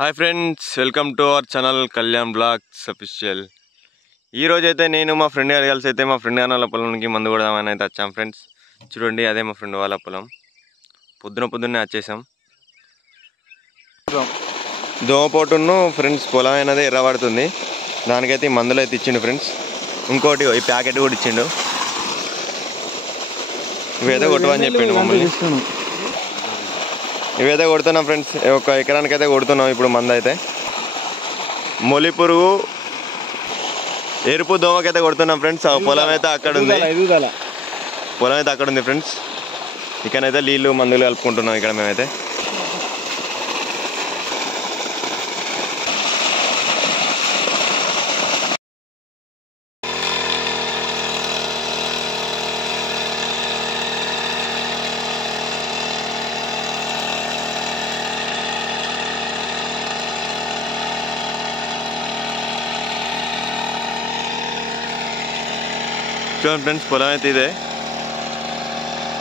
Hi friends, welcome to our channel Kalyan vlogs official. ఈ రోజైతే నేను మా ఫ్రెండ్ గారు కలిసి అయితే మా ఫ్రెండ్ గారి వాళ్ళ పొలంకి మందు కొడదామని అయితే వచ్చాం ఫ్రెండ్స్. చూడండి, అదే మా ఫ్రెండ్ వాళ్ళ పొలం. పొద్దున్నే వచ్చేసాం. దోమపోటును ఫ్రెండ్స్ పొలం అనేది ఎర్రబడుతుంది. దానికైతే మందులు అయితే ఇచ్చిండు ఫ్రెండ్స్. ఇంకోటి ఈ ప్యాకెట్ కూడా ఇచ్చిండు. ఇవైతే కొట్టమని చెప్పిండు మమ్మల్ని. ఇవైతే కొడుతున్నాం ఫ్రెండ్స్. ఒక ఎకరానికి అయితే కొడుతున్నాం ఇప్పుడు మందు అయితే. మొలి పురుగు, ఎరుపు దోమకైతే కొడుతున్నాం ఫ్రెండ్స్. పొలం అయితే అక్కడ ఉంది ఫ్రెండ్స్. ఇక్కడైతే నీళ్ళు మందులు కలుపుకుంటున్నాం ఇక్కడ మేమైతే. చూడండి ఫ్రెండ్స్, పొలం అయితే ఇదే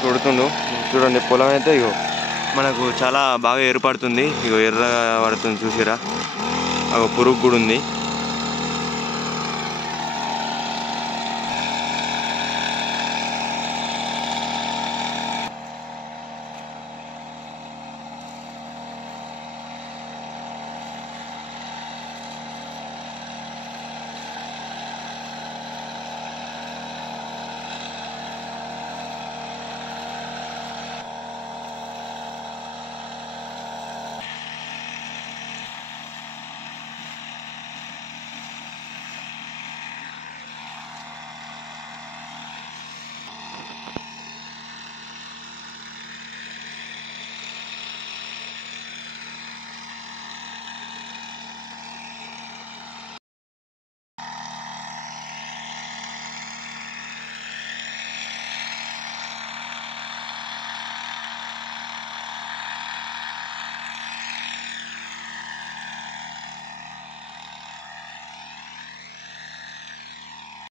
కొడుతుండు. చూడండి పొలం అయితే ఇగో మనకు చాలా బాగా ఏర్పడుతుంది. ఇగో ఎర్రగా పడుతుంది చూసిరా. పురుగు కూడా ఉంది.